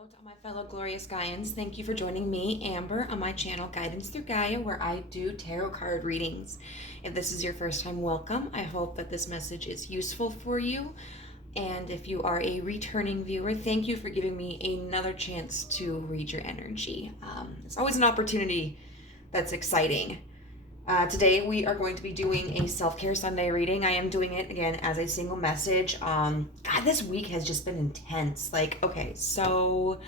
Hello to all my fellow glorious Gaians. Thank you for joining me, Amber, on my channel Guidance Through Gaia, where I do tarot card readings. If this is your first time, welcome. I hope that this message is useful for you. And if you are a returning viewer, thank you for giving me another chance to read your energy. It's always an opportunity that's exciting. Today we are going to be doing a self-care Sunday reading. I am doing it again as a single message. God, this week has just been intense. Okay, so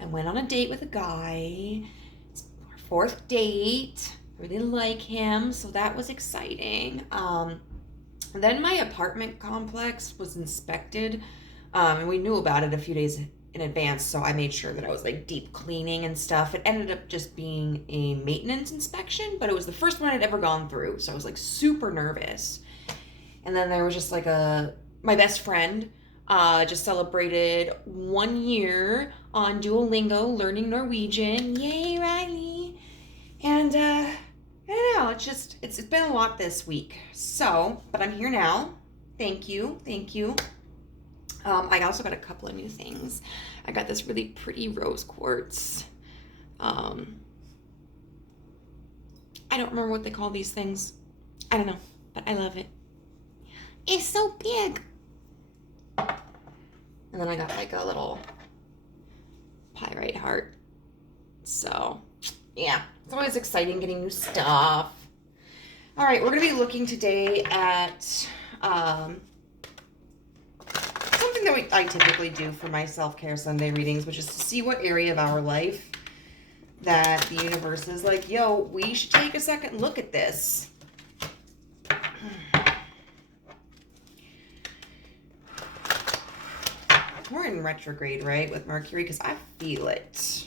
I went on a date with a guy. It's our fourth date. I really like him, so that was exciting. Then my apartment complex was inspected, and we knew about it a few days in advance, so I made sure that I was deep cleaning and stuff. It ended up just being a maintenance inspection, but it was the first one I'd ever gone through, so I was super nervous. And then there was just my best friend just celebrated 1 year on Duolingo learning Norwegian. Yay, Riley! And I don't know, it's been a lot this week. So, but I'm here now. Thank you. I also got a couple of new things. I got this really pretty rose quartz. I don't remember what they call these things. I don't know, but I love it. It's so big. And then I got a little pyrite heart. So, yeah, it's always exciting getting new stuff. All right, we're going to be looking today at something that I typically do for my self-care Sunday readings, which is to see what area of our life that the universe is like, yo, we should take a second look at this. We're in retrograde, right, with Mercury, because I feel it.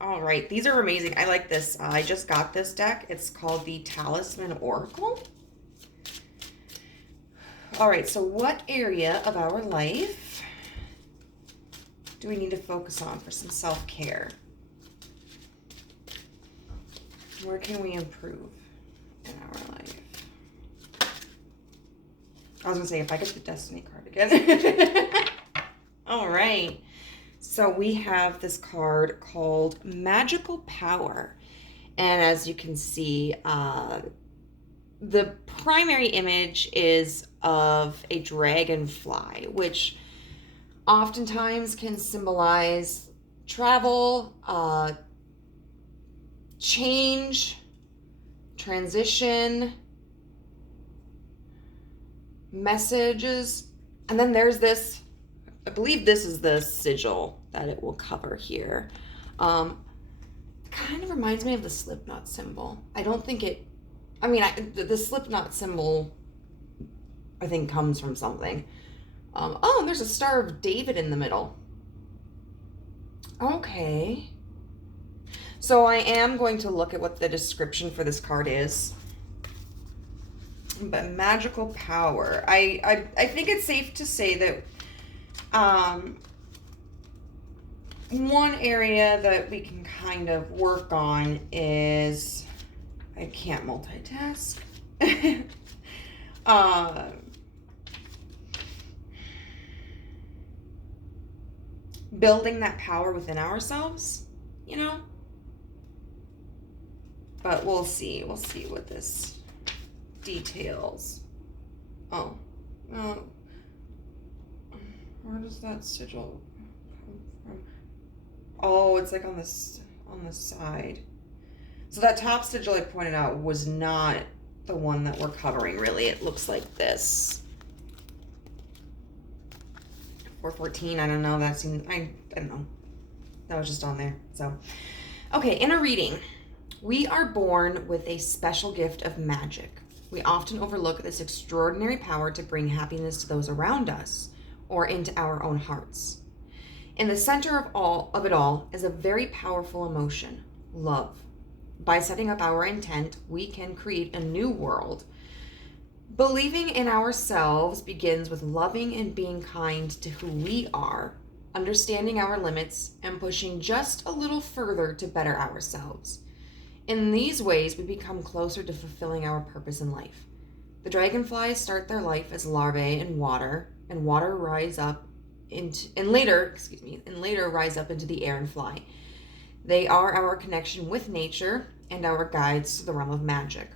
All right, these are amazing. I like this. I just got this deck. It's called the Talisman Oracle. All right, so what area of our life do we need to focus on for some self-care? Where can we improve in our life? I was going to say, if I get the Destiny card again. All right. So we have this card called Magical Power. And as you can see, the primary image is of a dragonfly, which oftentimes can symbolize travel, change, transition, messages. And then there's this, I believe this is the sigil that it will cover here. It kind of reminds me of the Slipknot symbol. I don't think it, the Slipknot symbol, I think, comes from something. Oh, and there's a Star of David in the middle. Okay. So I am going to look at what the description for this card is. But magical power. I think it's safe to say that one area that we can kind of work on is, I can't multitask. Building that power within ourselves, But we'll see. We'll see what this details. Oh, where does that sigil come from? Oh, it's on the side. So that top sigil I pointed out was not the one that we're covering, really. It looks like this. 414, I don't know. That seemed, I don't know. That was just on there. So, okay, in a reading, we are born with a special gift of magic. We often overlook this extraordinary power to bring happiness to those around us or into our own hearts. In the center of it all is a very powerful emotion, love. By setting up our intent, we can create a new world. Believing in ourselves begins with loving and being kind to who we are, understanding our limits, and pushing just a little further to better ourselves. In these ways, we become closer to fulfilling our purpose in life. The dragonflies start their life as larvae in water, and water rise up and later rise up into the air and fly. They are our connection with nature and our guides to the realm of magic.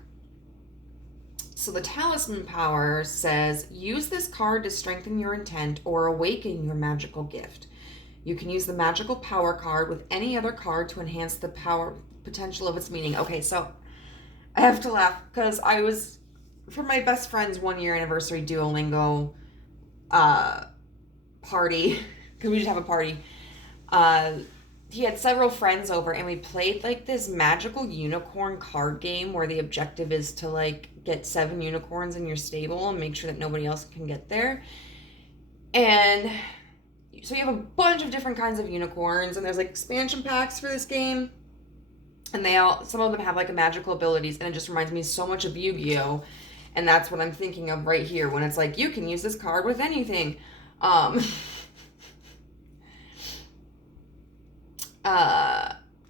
So the talisman power says, use this card to strengthen your intent or awaken your magical gift. You can use the magical power card with any other card to enhance the power potential of its meaning. Okay, so I have to laugh because I was, for my best friend's 1-year anniversary Duolingo party, because we just have a party, he had several friends over and we played like this magical unicorn card game where the objective is to like get 7 unicorns in your stable and make sure that nobody else can get there. And so you have a bunch of different kinds of unicorns, and there's like expansion packs for this game, and some of them have like magical abilities, and it just reminds me so much of Yu-Gi-Oh! And that's what I'm thinking of right here when it's like, you can use this card with anything.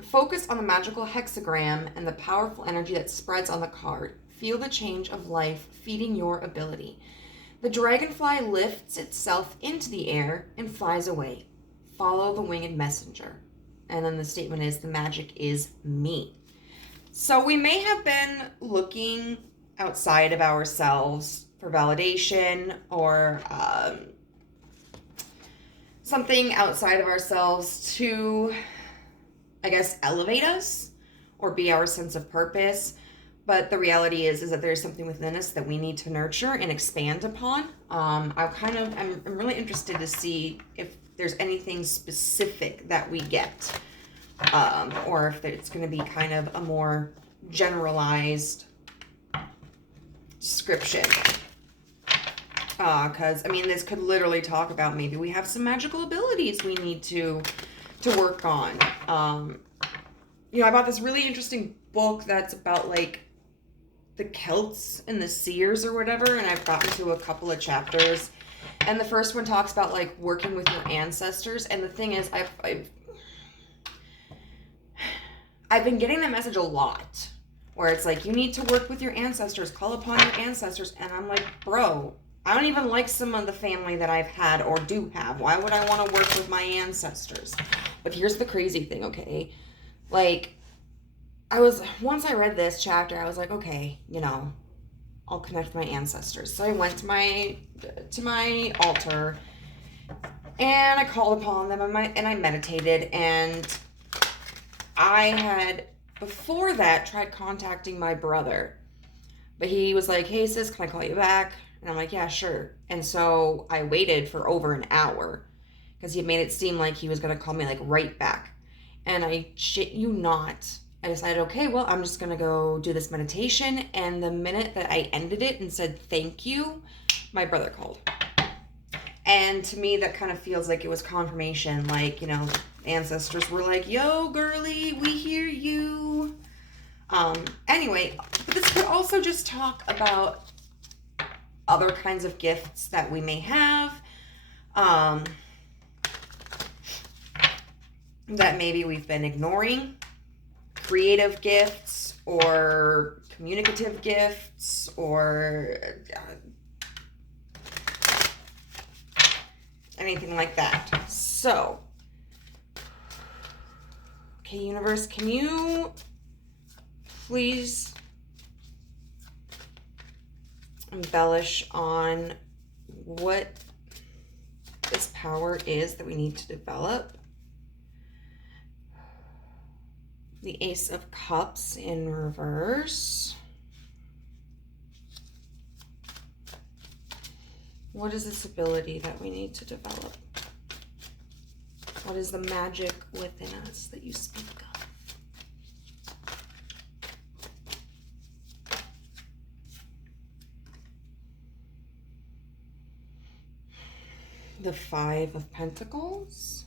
Focus on the magical hexagram and the powerful energy that spreads on the card. Feel the change of life feeding your ability. The dragonfly lifts itself into the air and flies away. Follow the winged messenger. And then the statement is, the magic is me. So we may have been looking outside of ourselves for validation or something outside of ourselves to, I guess, elevate us or be our sense of purpose. But the reality is that there's something within us that we need to nurture and expand upon. I'm really interested to see if there's anything specific that we get, or if it's going to be kind of a more generalized description. Because, I mean, this could literally talk about maybe we have some magical abilities we need to work on. I bought this really interesting book that's about, like, the Celts and the Seers or whatever, and I've gotten to a couple of chapters. And the first one talks about, like, working with your ancestors. And the thing is, I've been getting that message a lot, where it's like, you need to work with your ancestors, call upon your ancestors. And I'm like, bro, I don't even like some of the family that I've had or do have. Why would I want to work with my ancestors? But here's the crazy thing, okay? Like, once I read this chapter, I was like, okay, I'll connect with my ancestors. So I went to my altar and I called upon them and I meditated, and I had before that tried contacting my brother, but he was like, hey sis, can I call you back? And I'm like, yeah, sure. And so I waited for over an hour because he made it seem like he was going to call me like right back. And I shit you not, I decided, okay, well, I'm just going to go do this meditation. And the minute that I ended it and said thank you, my brother called. And to me, that kind of feels like it was confirmation. Like, ancestors were like, yo, girly, we hear you. Anyway, but this could also just talk about other kinds of gifts that we may have. That maybe we've been ignoring. Creative gifts or communicative gifts or anything like that. So, okay, universe, can you please embellish on what this power is that we need to develop? The Ace of Cups in reverse. What is this ability that we need to develop? What is the magic within us that you speak of? The Five of Pentacles.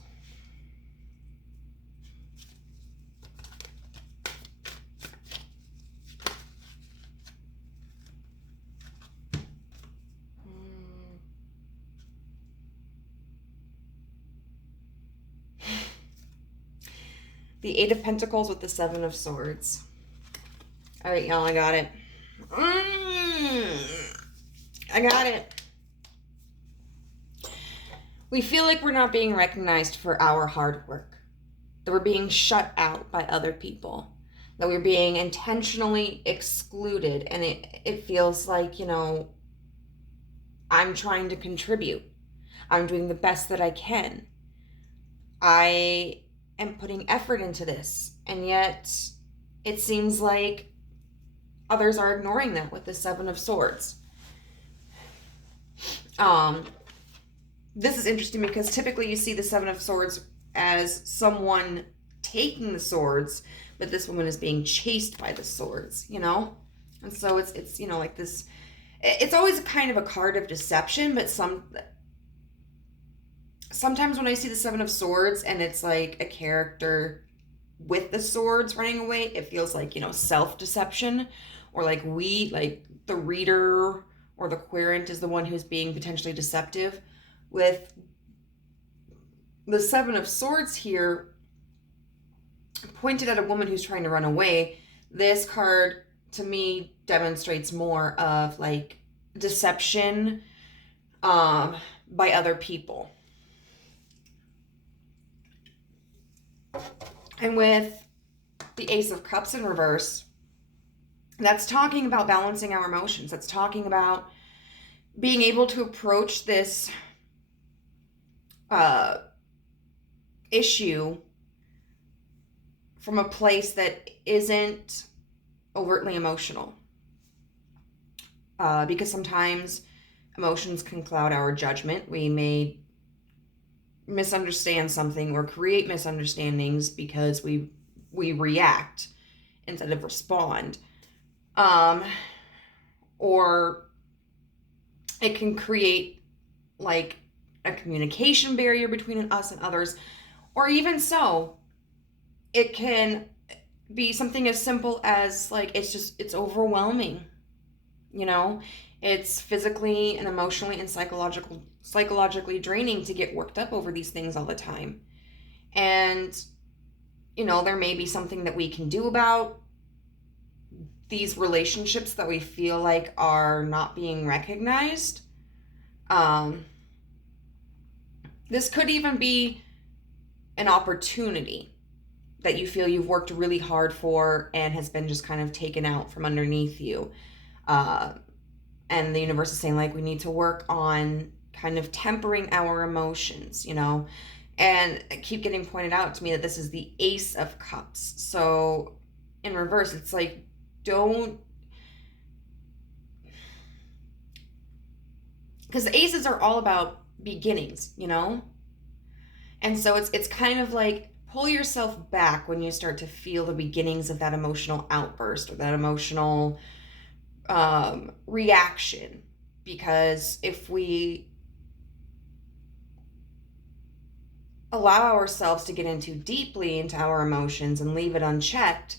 The Eight of Pentacles with the Seven of Swords. All right, y'all, I got it. I got it. we feel like we're not being recognized for our hard work, that we're being shut out by other people, that we're being intentionally excluded. And it feels like, I'm trying to contribute. I'm doing the best that I can. I am putting effort into this. And yet it seems like others are ignoring that with the Seven of Swords. This is interesting because typically you see the Seven of Swords as someone taking the swords, but this woman is being chased by the swords, And so it's like this, it's always kind of a card of deception, but sometimes when I see the Seven of Swords and it's like a character with the swords running away, it feels like, self-deception, or like the reader or the querent is the one who's being potentially deceptive. With the Seven of Swords here pointed at a woman who's trying to run away, this card to me demonstrates more of like deception by other people. And with the Ace of Cups in reverse, that's talking about balancing our emotions. That's talking about being able to approach this issue from a place that isn't overtly emotional. Because sometimes emotions can cloud our judgment. We may misunderstand something or create misunderstandings because we react instead of respond. Or it can create like a communication barrier between us and others. Or even so, it can be something as simple as like it's overwhelming. It's physically and emotionally and psychologically draining to get worked up over these things all the time. And there may be something that we can do about these relationships that we feel like are not being recognized. This could even be an opportunity that you feel you've worked really hard for and has been just kind of taken out from underneath you. And the universe is saying, like, we need to work on kind of tempering our emotions, And I keep getting pointed out to me that this is the Ace of Cups. So in reverse, it's like, don't... Because the aces are all about beginnings, And so it's kind of like, pull yourself back when you start to feel the beginnings of that emotional outburst or that emotional reaction. Because if we allow ourselves to get into deeply into our emotions and leave it unchecked,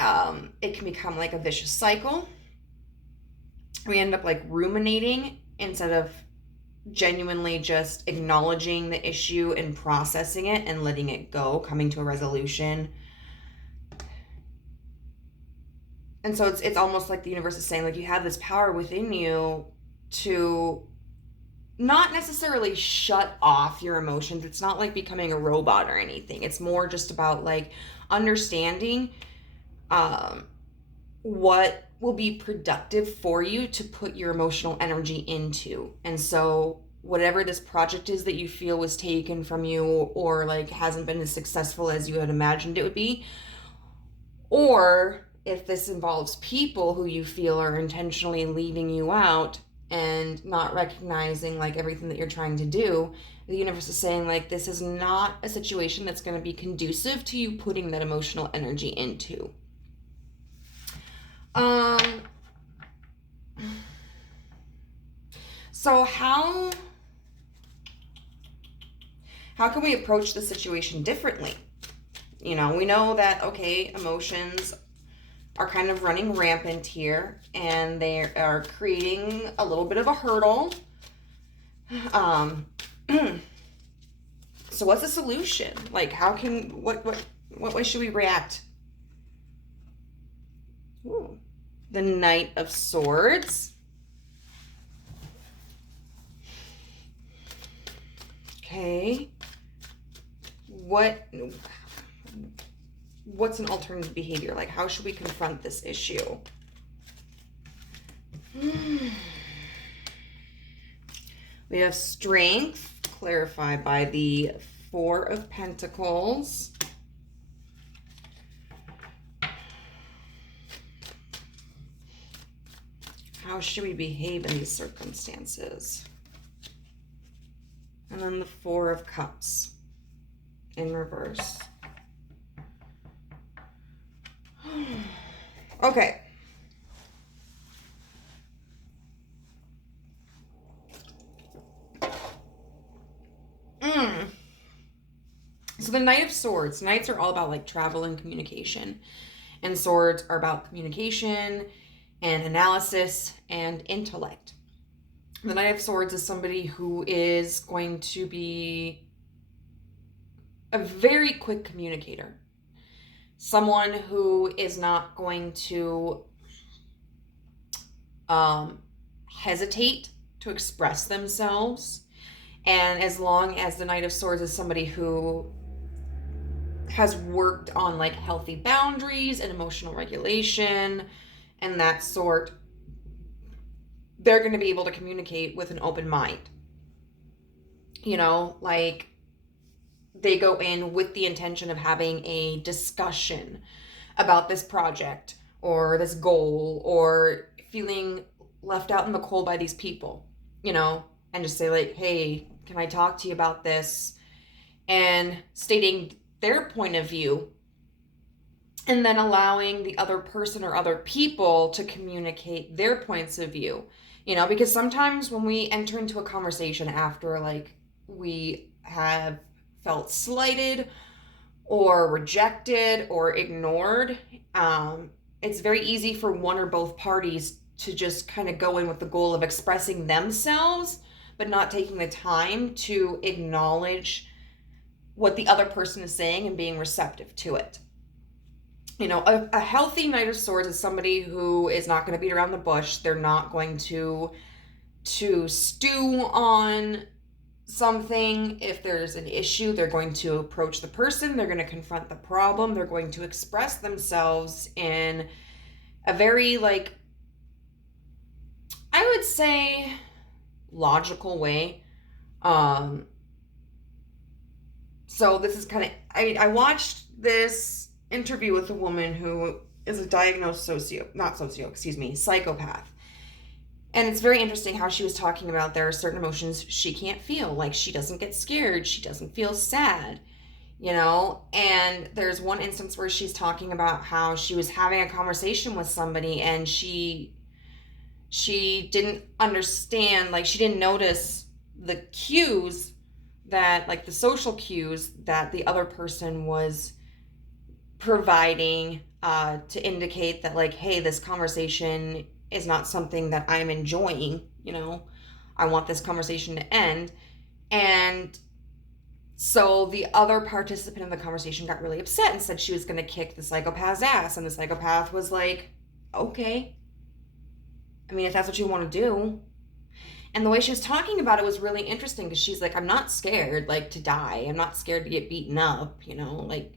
it can become like a vicious cycle. We end up like ruminating instead of genuinely just acknowledging the issue and processing it and letting it go, coming to a resolution. And so it's almost like the universe is saying, like, you have this power within you to not necessarily shut off your emotions. It's not like becoming a robot or anything. It's more just about like understanding what will be productive for you to put your emotional energy into. And so whatever this project is that you feel was taken from you or like hasn't been as successful as you had imagined it would be, or if this involves people who you feel are intentionally leaving you out and not recognizing like everything that you're trying to do, the universe is saying like this is not a situation that's going to be conducive to you putting that emotional energy into. So how can we approach the situation differently? We know that, okay, emotions are kind of running rampant here and they are creating a little bit of a hurdle. So what's the solution? Like, what way should we react? Ooh, the Knight of Swords. Okay. What's an alternative behavior? Like, how should we confront this issue? We have strength, clarified by the Four of Pentacles. How should we behave in these circumstances? And then the Four of Cups in reverse. Okay. So the Knight of Swords. Knights are all about like travel and communication. And swords are about communication and analysis and intellect. The Knight of Swords is somebody who is going to be a very quick communicator. Someone who is not going to hesitate to express themselves. And as long as the Knight of Swords is somebody who has worked on like healthy boundaries and emotional regulation and that sort, they're going to be able to communicate with an open mind. You know, like they go in with the intention of having a discussion about this project or this goal or feeling left out in the cold by these people, you know, and just say like, hey, can I talk to you about this? And stating their point of view, and then allowing the other person or other people to communicate their points of view, you know, because sometimes when we enter into a conversation after like we have felt slighted or rejected or ignored, it's very easy for one or both parties to just kind of go in with the goal of expressing themselves, but not taking the time to acknowledge what the other person is saying and being receptive to it. You know, a healthy Knight of Swords is somebody who is not going to beat around the bush. They're not going to stew on something. If there's an issue, they're going to approach the person. They're going to confront the problem. They're going to express themselves in a very, like, I would say, logical way. So this is kind of, I watched this interview with a woman who is a diagnosed psychopath. And it's very interesting how she was talking about there are certain emotions she can't feel. Like she doesn't get scared. She doesn't feel sad, you know? And there's one instance where she's talking about how she was having a conversation with somebody and she didn't understand, like she didn't notice the cues that, like the social cues that the other person was providing to indicate that like, hey, this conversation is not something that I'm enjoying, you know, I want this conversation to end. And so the other participant in the conversation got really upset and said she was going to kick the psychopath's ass. And the psychopath was like, okay, I mean, if that's what you want to do. And the way she was talking about it was really interesting because she's like, I'm not scared like to die. I'm not scared to get beaten up, you know, like.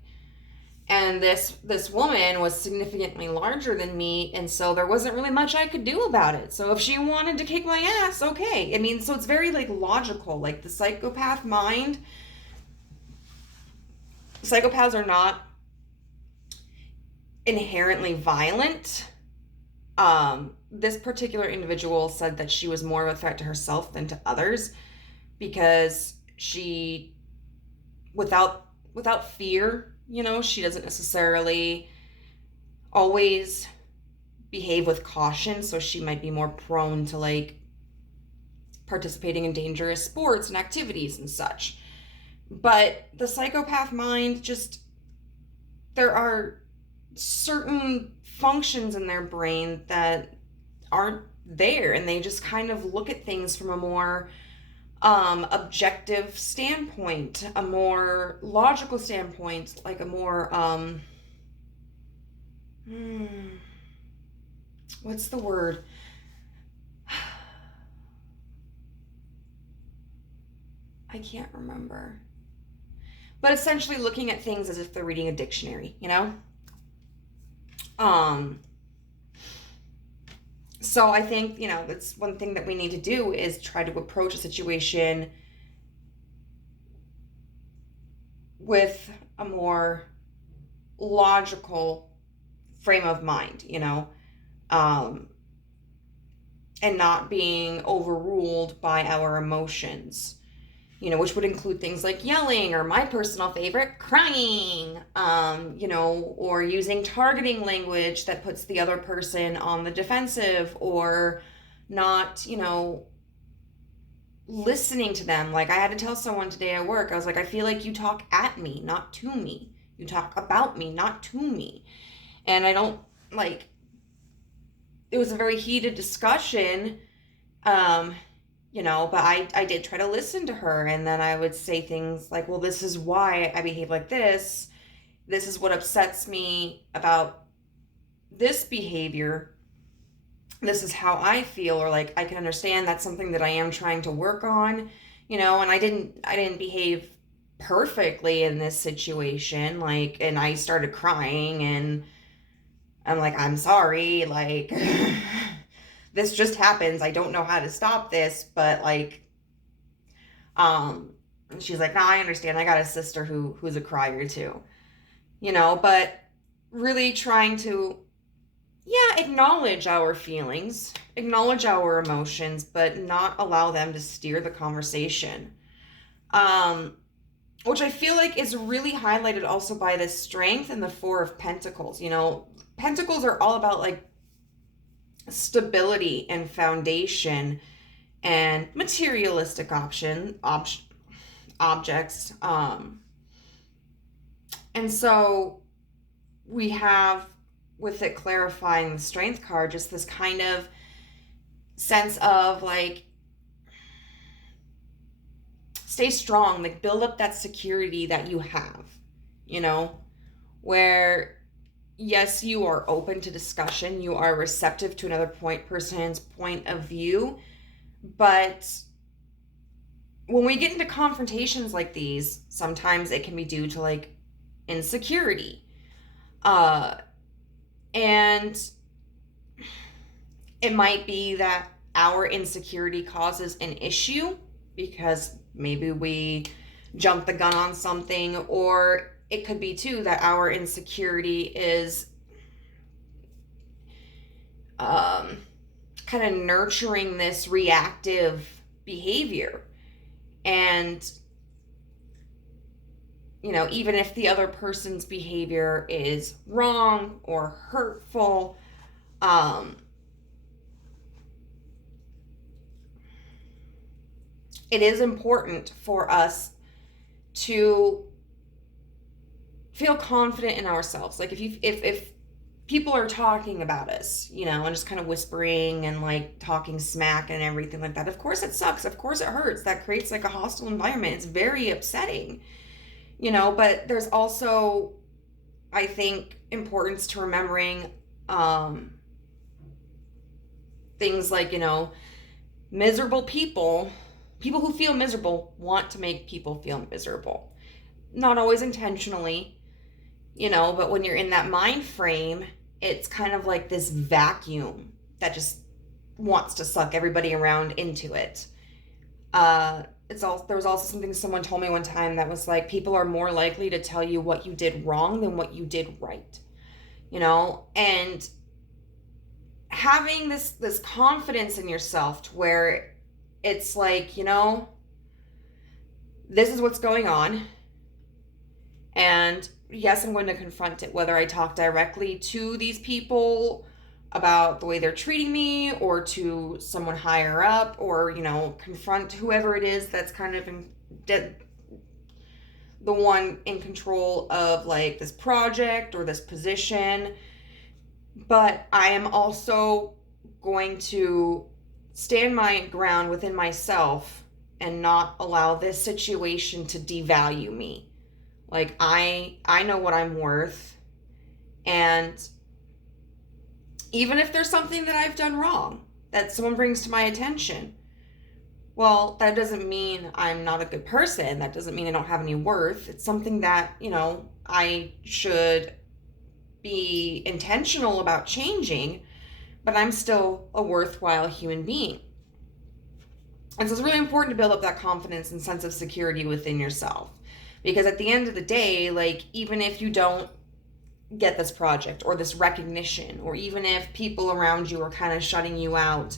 And this woman was significantly larger than me, and so there wasn't really much I could do about it. So if she wanted to kick my ass, okay. I mean, so it's very like logical. Like the psychopath mind, psychopaths are not inherently violent. This particular individual said that she was more of a threat to herself than to others because she, without fear, you know, she doesn't necessarily always behave with caution, so she might be more prone to like participating in dangerous sports and activities and such. But the psychopath mind, just, there are certain functions in their brain that aren't there, and they just kind of look at things from a more objective standpoint, a more logical standpoint, like a more what's the word? I can't remember. But essentially looking at things as if they're reading a dictionary, you know? So I think, you know, that's one thing that we need to do is try to approach a situation with a more logical frame of mind, you know, and not being overruled by our emotions, you know, which would include things like yelling, or my personal favorite, crying, you know, or using targeting language that puts the other person on the defensive, or not, you know, listening to them. Like I had to tell someone today at work, I was like, I feel like you talk at me, not to me. You talk about me, not to me. And I don't like, it was a very heated discussion, you know, but I did try to listen to her. And then I would say things like, well, this is why I behave like this. This is what upsets me about this behavior. This is how I feel, or like, I can understand that's something that I am trying to work on, you know, and I didn't behave perfectly in this situation. Like, and I started crying, and I'm like, I'm sorry, like, this just happens. I don't know how to stop this, but like, she's like, no, I understand. I got a sister who's a crier too, you know, but really trying to, yeah, acknowledge our feelings, acknowledge our emotions, but not allow them to steer the conversation. Which I feel like is really highlighted also by the Strength and the Four of Pentacles. You know, Pentacles are all about like stability and foundation and materialistic objects. And so we have, with it clarifying the Strength card, just this kind of sense of like, stay strong, like build up that security that you have, you know, where yes, you are open to discussion, you are receptive to another person's point of view, but when we get into confrontations like these, sometimes it can be due to like insecurity. And it might be that our insecurity causes an issue because maybe we jumped the gun on something, or it could be too that our insecurity is kind of nurturing this reactive behavior. And, you know, even if the other person's behavior is wrong or hurtful, it is important for us to feel confident in ourselves. Like if people are talking about us, you know, and just kind of whispering and like talking smack and everything like that, of course it sucks. Of course it hurts. That creates like a hostile environment. It's very upsetting, you know, but there's also, I think, importance to remembering things like, you know, miserable people who feel miserable want to make people feel miserable. Not always intentionally, you know, but when you're in that mind frame, it's kind of like this vacuum that just wants to suck everybody around into it. There was also something someone told me one time that was like, people are more likely to tell you what you did wrong than what you did right, you know. And having this confidence in yourself to where it's like, you know, this is what's going on, and yes, I'm going to confront it, whether I talk directly to these people about the way they're treating me, or to someone higher up, or, you know, confront whoever it is that's kind of the one in control of like this project or this position. But I am also going to stand my ground within myself and not allow this situation to devalue me. Like, I know what I'm worth, and even if there's something that I've done wrong that someone brings to my attention, Well, that doesn't mean I'm not a good person. That doesn't mean I don't have any worth. It's something that, I should be intentional about changing, but I'm still a worthwhile human being. And so it's really important to build up that confidence and sense of security within yourself. Because at the end of the day, like, even if you don't get this project or this recognition, or even if people around you are kind of shutting you out,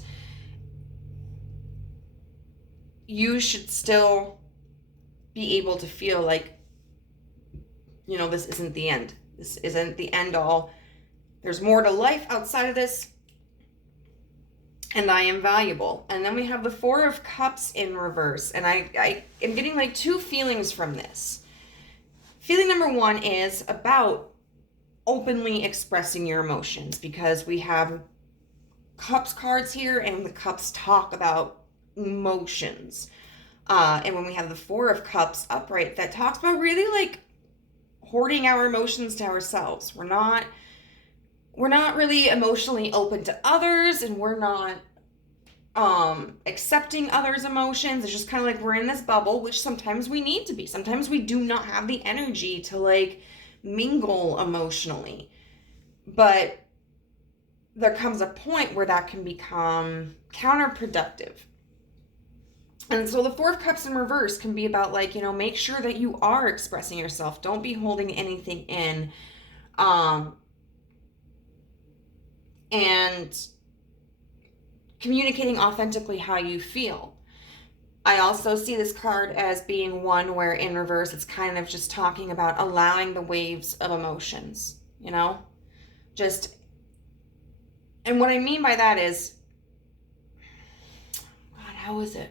you should still be able to feel like, this isn't the end. This isn't the end all. There's more to life outside of this, and I am valuable. And then we have the Four of Cups in reverse, and I am getting like two feelings from this. Feeling number one is about openly expressing your emotions, because we have Cups cards here, and the Cups talk about emotions. And when we have the Four of Cups upright, that talks about really like hoarding our emotions to ourselves. We're not really emotionally open to others, and we're not accepting others' emotions. It's just kind of like we're in this bubble, which sometimes we need to be. Sometimes we do not have the energy to like mingle emotionally. But there comes a point where that can become counterproductive. And so the Four of Cups in reverse can be about like, make sure that you are expressing yourself. Don't be holding anything in. And communicating authentically how you feel. I also see this card as being one where in reverse, it's kind of just talking about allowing the waves of emotions, and what I mean by that is, God, how is it?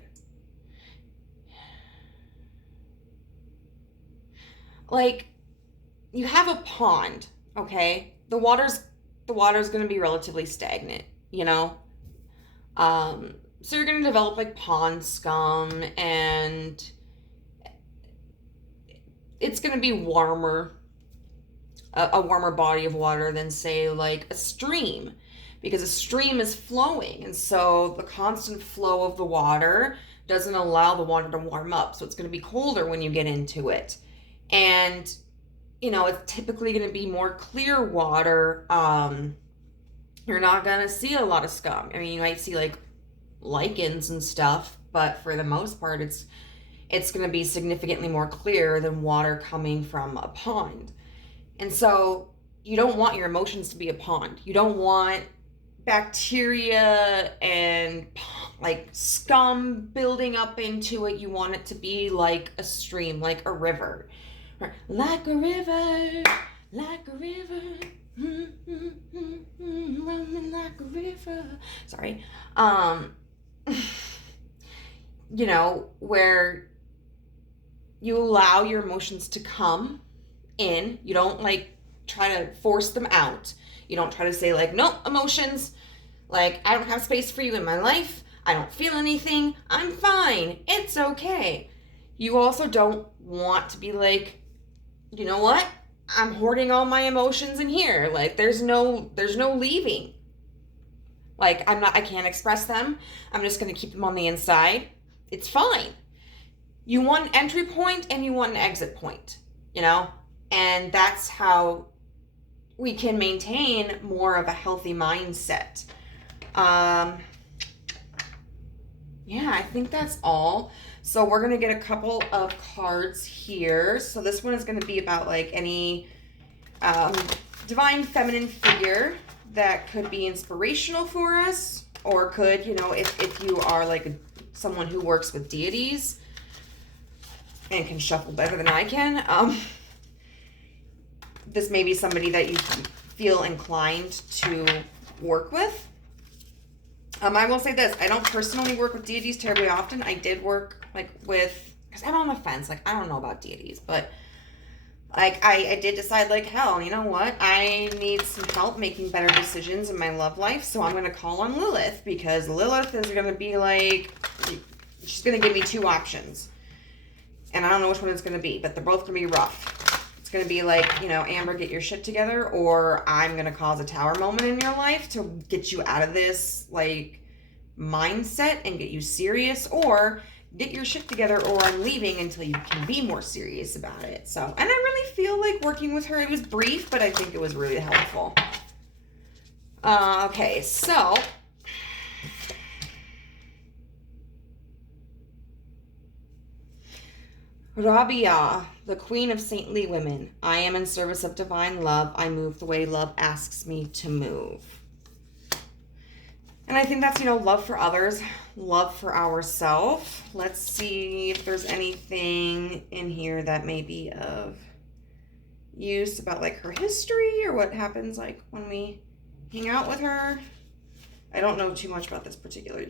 Like, you have a pond, okay? The water's going to be relatively stagnant, so you're going to develop like pond scum, and it's going to be warmer, a warmer body of water than say like a stream, because a stream is flowing, and so the constant flow of the water doesn't allow the water to warm up, so it's going to be colder when you get into it. And it's typically going to be more clear water. You're not going to see a lot of scum. I mean, you might see like lichens and stuff, but for the most part, it's going to be significantly more clear than water coming from a pond. And so you don't want your emotions to be a pond. You don't want bacteria and like scum building up into it. You want it to be like a stream, like a river. Like a river, like a river, running like a river. Sorry. Where you allow your emotions to come in. You don't like try to force them out. You don't try to say like, no, emotions, like I don't have space for you in my life. I don't feel anything. I'm fine. It's okay. You also don't want to be like, you know what? I'm hoarding all my emotions in here. Like there's no leaving. Like I can't express them. I'm just going to keep them on the inside. It's fine. You want an entry point and you want an exit point, and that's how we can maintain more of a healthy mindset. Yeah, I think that's all. So we're going to get a couple of cards here. So this one is going to be about like any divine feminine figure that could be inspirational for us, or could, if you are like someone who works with deities and can shuffle better than I can, this may be somebody that you feel inclined to work with. I will say this, I don't personally work with deities terribly often. I did work because I'm on the fence. I don't know about deities, but I did decide hell, you know what? I need some help making better decisions in my love life. So I'm going to call on Lilith, because Lilith is going to be she's going to give me two options. And I don't know which one it's going to be, but they're both going to be rough. It's going to be Amber, get your shit together, or I'm going to cause a tower moment in your life to get you out of this, mindset and get you serious, or get your shit together, or I'm leaving until you can be more serious about it. So, and I really feel like working with her, it was brief, but I think it was really helpful. Okay, so Rabia, the queen of saintly women. I am in service of divine love. I move the way love asks me to move. And I think that's, love for others, love for ourselves. Let's see if there's anything in here that may be of use about like her history or what happens like when we hang out with her. I don't know too much about this particular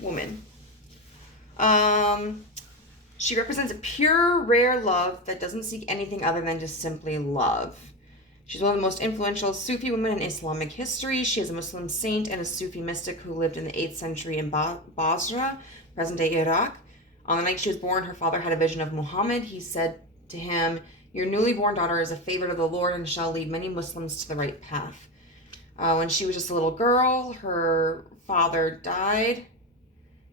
woman. She represents a pure, rare love that doesn't seek anything other than just simply love. She's one of the most influential Sufi women in Islamic history. She is a Muslim saint and a Sufi mystic who lived in the 8th century in Basra, present-day Iraq. On the night she was born, her father had a vision of Muhammad. He said to him, "Your newly born daughter is a favorite of the Lord and shall lead many Muslims to the right path." When she was just a little girl, her father died,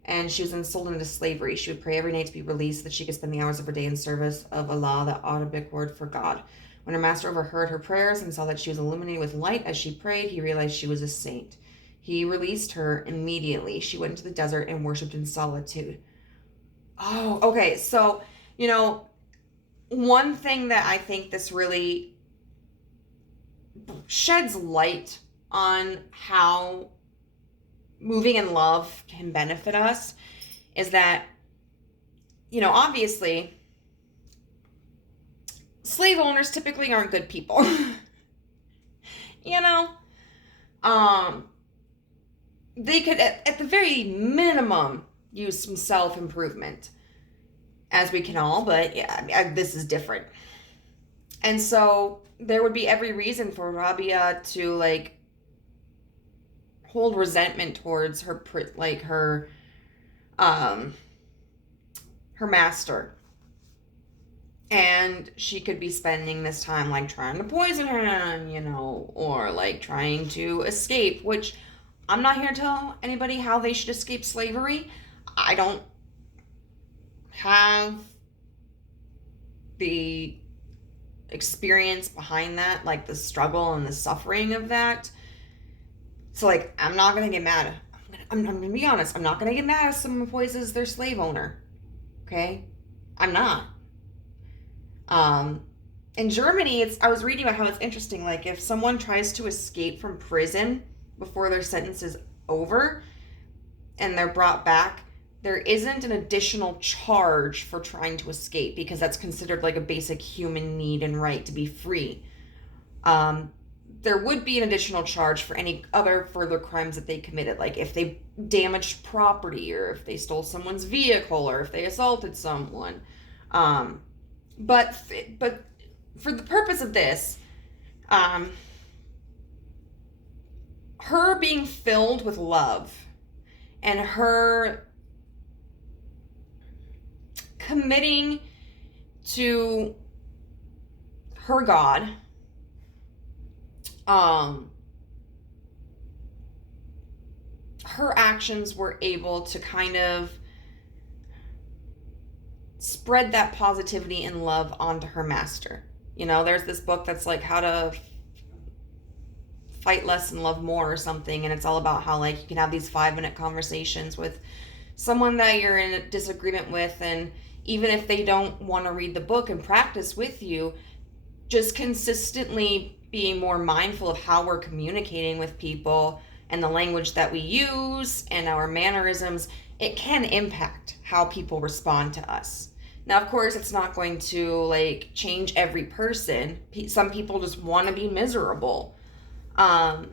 and she was then sold into slavery. She would pray every night to be released so that she could spend the hours of her day in service of Allah, the Arabic word for God. When her master overheard her prayers and saw that she was illuminated with light as she prayed, he realized she was a saint. He released her immediately. She went into the desert and worshipped in solitude. Oh, okay. So, one thing that I think this really sheds light on how moving in love can benefit us is that, obviously, slave owners typically aren't good people. They could, at the very minimum, use some self-improvement, as we can all, but yeah, this is different. And so there would be every reason for Rabia to, hold resentment towards her master. And she could be spending this time trying to poison him, or trying to escape, which I'm not here to tell anybody how they should escape slavery. I don't have the experience behind that, the struggle and the suffering of that. So, I'm not going to get mad. I'm going to be honest. I'm not going to get mad if someone poisons their slave owner. Okay? I'm not. In Germany, I was reading about how it's interesting. If someone tries to escape from prison before their sentence is over and they're brought back, there isn't an additional charge for trying to escape because that's considered a basic human need and right to be free. There would be an additional charge for any other further crimes that they committed, if they damaged property, or if they stole someone's vehicle, or if they assaulted someone. But for the purpose of this, her being filled with love and her committing to her God, her actions were able to kind of spread that positivity and love onto her master. There's this book that's how to fight less and love more or something, and it's all about how you can have these 5-minute conversations with someone that you're in a disagreement with, and even if they don't want to read the book and practice with you, just consistently being more mindful of how we're communicating with people and the language that we use and our mannerisms, it can impact how people respond to us. Now, of course, it's not going to change every person. Some people just want to be miserable. But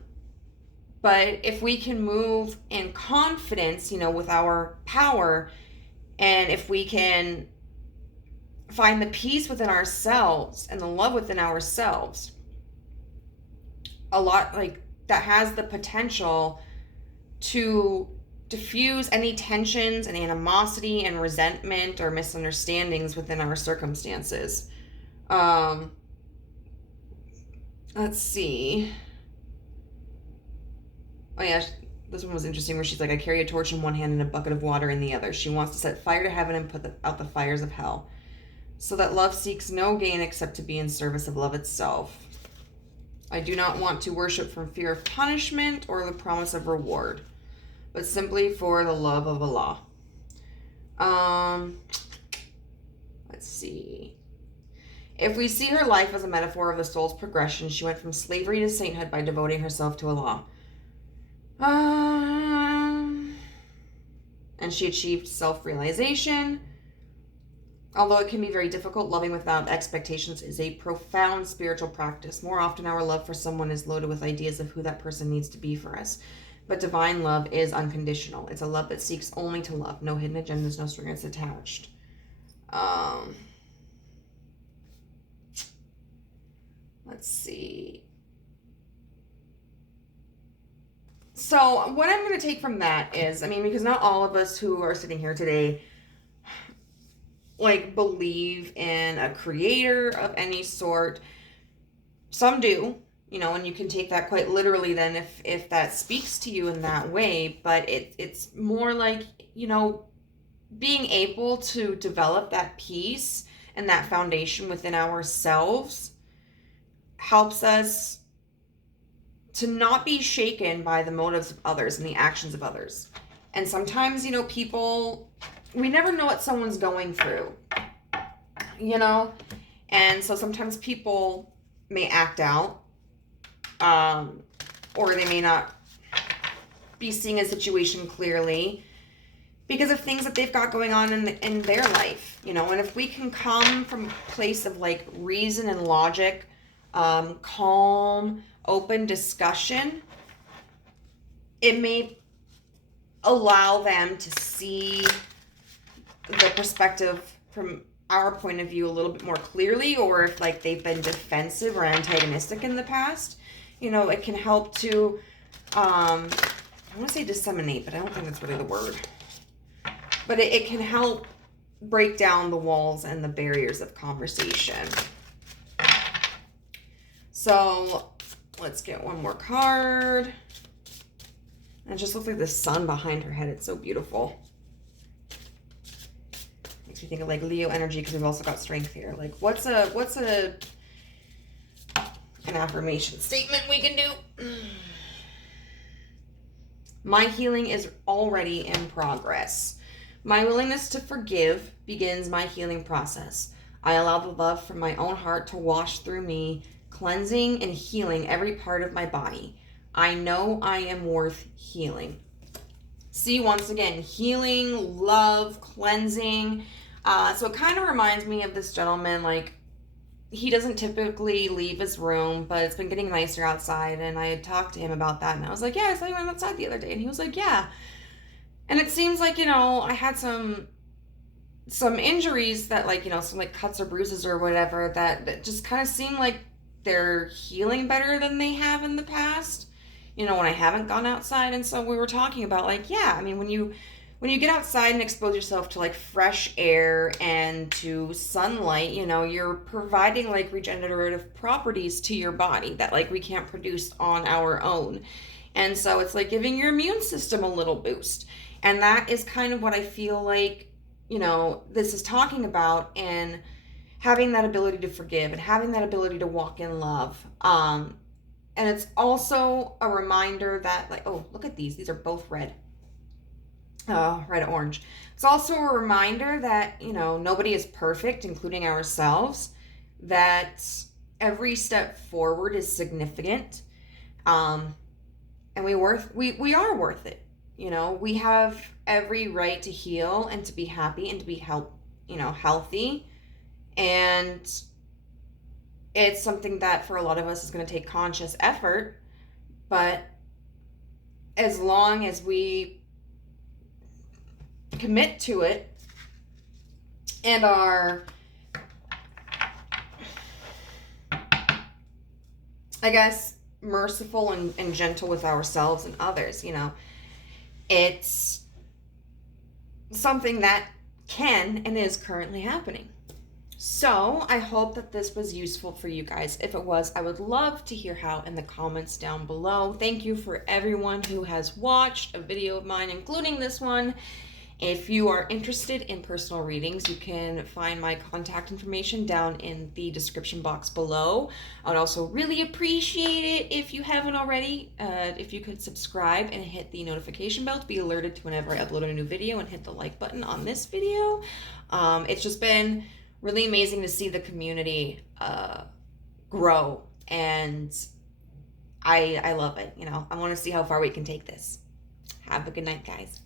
if we can move in confidence, with our power, and if we can find the peace within ourselves and the love within ourselves, a lot that has the potential to diffuse any tensions and animosity and resentment or misunderstandings within our circumstances. Let's see. Oh yeah, this one was interesting where she's like, I carry a torch in one hand and a bucket of water in the other. She wants to set fire to heaven and put out the fires of hell. So that love seeks no gain except to be in service of love itself. I do not want to worship from fear of punishment or the promise of reward, but simply for the love of Allah. Let's see. If we see her life as a metaphor of the soul's progression, she went from slavery to sainthood by devoting herself to Allah. And she achieved self-realization. Although it can be very difficult, loving without expectations is a profound spiritual practice. More often, our love for someone is loaded with ideas of who that person needs to be for us. But divine love is unconditional. It's a love that seeks only to love. No hidden agendas, no strings attached. Let's see. So what I'm going to take from that is, I mean, because not all of us who are sitting here today like believe in a creator of any sort. Some do, you know, and you can take that quite literally then if that speaks to you in that way. But it's more like, you know, being able to develop that peace and that foundation within ourselves helps us to not be shaken by the motives of others and the actions of others. And sometimes, you know, people, we never know what someone's going through, you know? And so sometimes people may act out, or they may not be seeing a situation clearly because of things that they've got going on in their life, you know? And if we can come from a place of like reason and logic, calm, open discussion, it may allow them to see the perspective from our point of view a little bit more clearly, or if like they've been defensive or antagonistic in the past, you know, it can help to, I want to say disseminate, but I don't think that's really the word, but it can help break down the walls and the barriers of conversation. So let's get one more card. And it just looks like the sun behind her head. It's so beautiful. Makes me think of like Leo energy, because we've also got strength here. Like what's an affirmation statement we can do? My healing is already in progress. My willingness to forgive begins my healing process. I allow the love from my own heart to wash through me, cleansing and healing every part of my body. I know I am worth healing. See, once again, healing, love, cleansing. So it kind of reminds me of this gentleman, like, he doesn't typically leave his room, but it's been getting nicer outside, and I had talked to him about that, and I was like, yeah, I saw you went outside the other day, and he was like, yeah. And it seems like, you know, I had some injuries that, like, you know, some, like, cuts or bruises or whatever that just kind of seem like they're healing better than they have in the past, you know, when I haven't gone outside. And so we were talking about, like, yeah, I mean, when you get outside and expose yourself to like fresh air and to sunlight, you know, you're providing like regenerative properties to your body that like we can't produce on our own. And so it's like giving your immune system a little boost. And that is kind of what I feel like, you know, this is talking about, and having that ability to forgive and having that ability to walk in love. And it's also a reminder that, like, oh, look at these. These are both red. Red orange. It's also a reminder that, you know, nobody is perfect, including ourselves, that every step forward is significant. And we are worth it. You know, we have every right to heal and to be happy and to be healthy. And it's something that for a lot of us is going to take conscious effort, but as long as we commit to it and are, I guess, merciful and gentle with ourselves and others, you know, it's something that can and is currently happening. So I hope that this was useful for you guys. If it was, I would love to hear how in the comments down below. Thank you for everyone who has watched a video of mine, including this one. If you are interested in personal readings, you can find my contact information down in the description box below. I would also really appreciate it if you haven't already, if you could subscribe and hit the notification bell to be alerted to whenever I upload a new video, and hit the like button on this video. It's just been really amazing to see the community grow, and I love it. I want to see how far we can take this. Have a good night, guys.